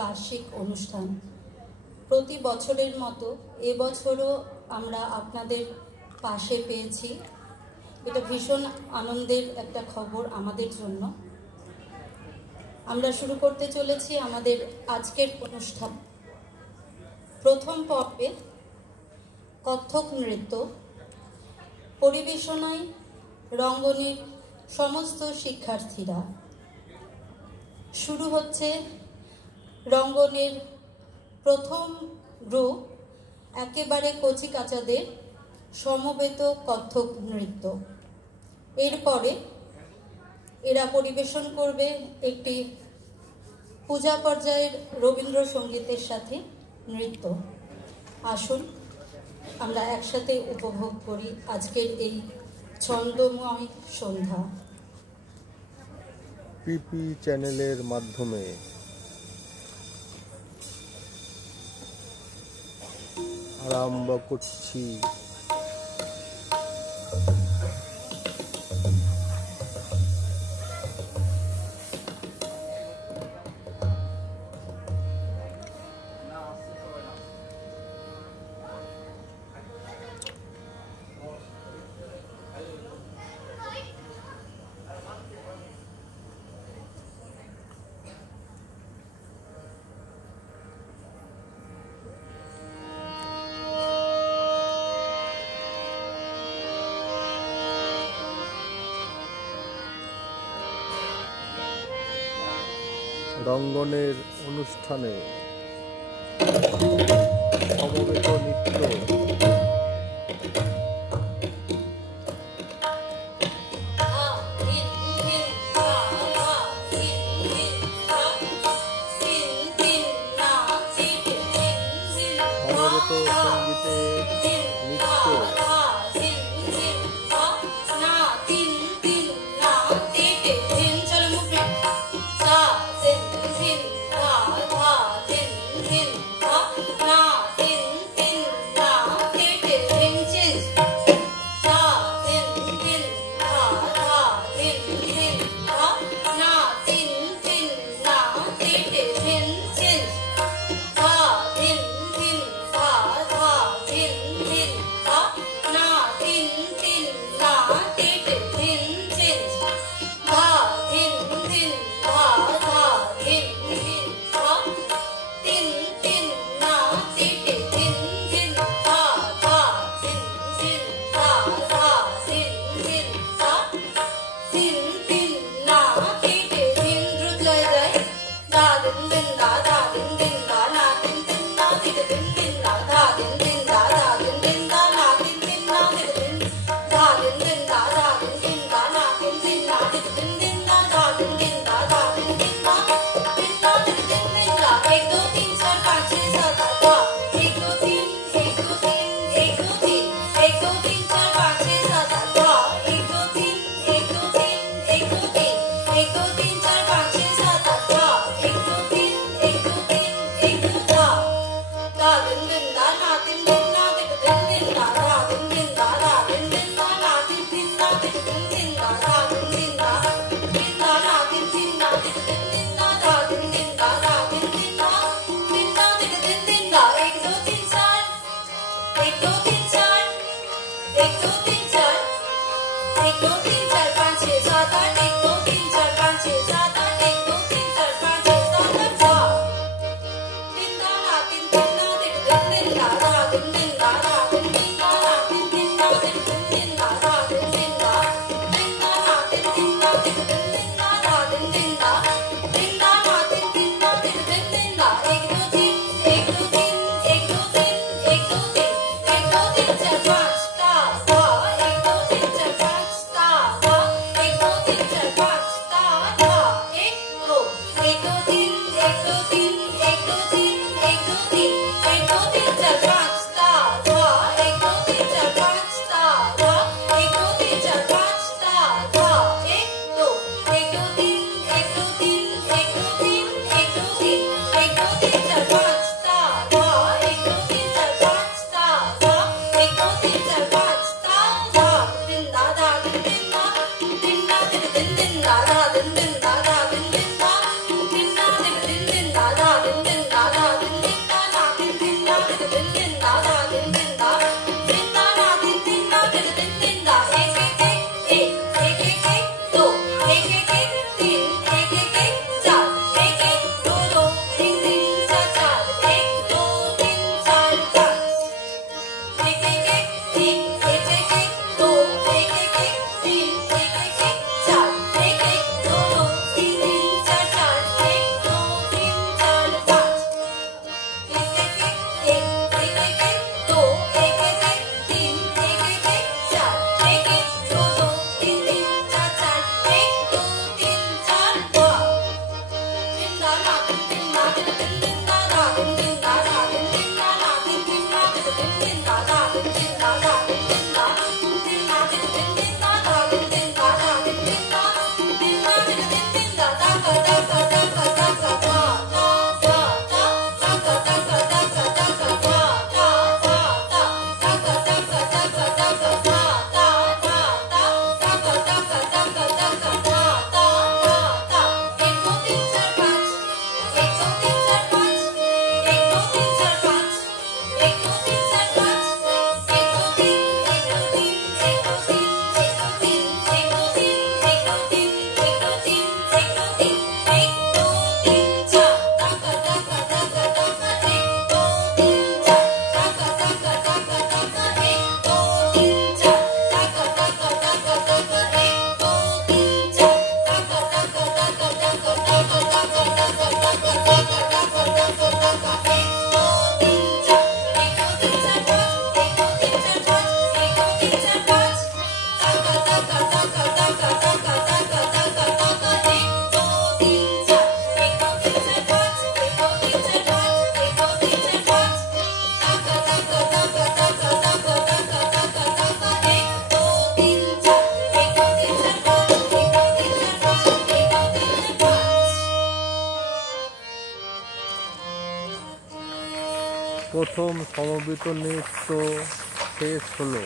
বার্ষিক অনুষ্ঠান প্রতি বছরের মতো এবছরও আমরা আপনাদের পাশে পেয়েছি। এটা ভীষণ আনন্দের একটা খবর আমাদের জন্য। আমরা শুরু করতে চলেছি আমাদের আজকের অনুষ্ঠান। প্রথম পর্বে কত্থক নৃত্য পরিবেশনায় রঙ্গনের সমস্ত শিক্ষার্থীরা। শুরু হচ্ছে রঙ্গনের প্রথম গ্রুপ, একেবারে কচিকাচাদের সমবেত কত্থক নৃত্য। এরপরে এরা পরিবেশন করবে একটি পূজা পর্যায়ের রবীন্দ্রসঙ্গীতের সাথে নৃত্য। আসুন আমরা একসাথে উপভোগ করি আজকের এই ছন্দময় সন্ধ্যা। পিপি চ্যানেলের মাধ্যমে আরম্ভ করছি রঙ্গনের অনুষ্ঠানে সমবেত নৃত্য সমবেত সঙ্গীতে নৃত্য da da প্রথম সমবেত নৃত্য শেষ হলো।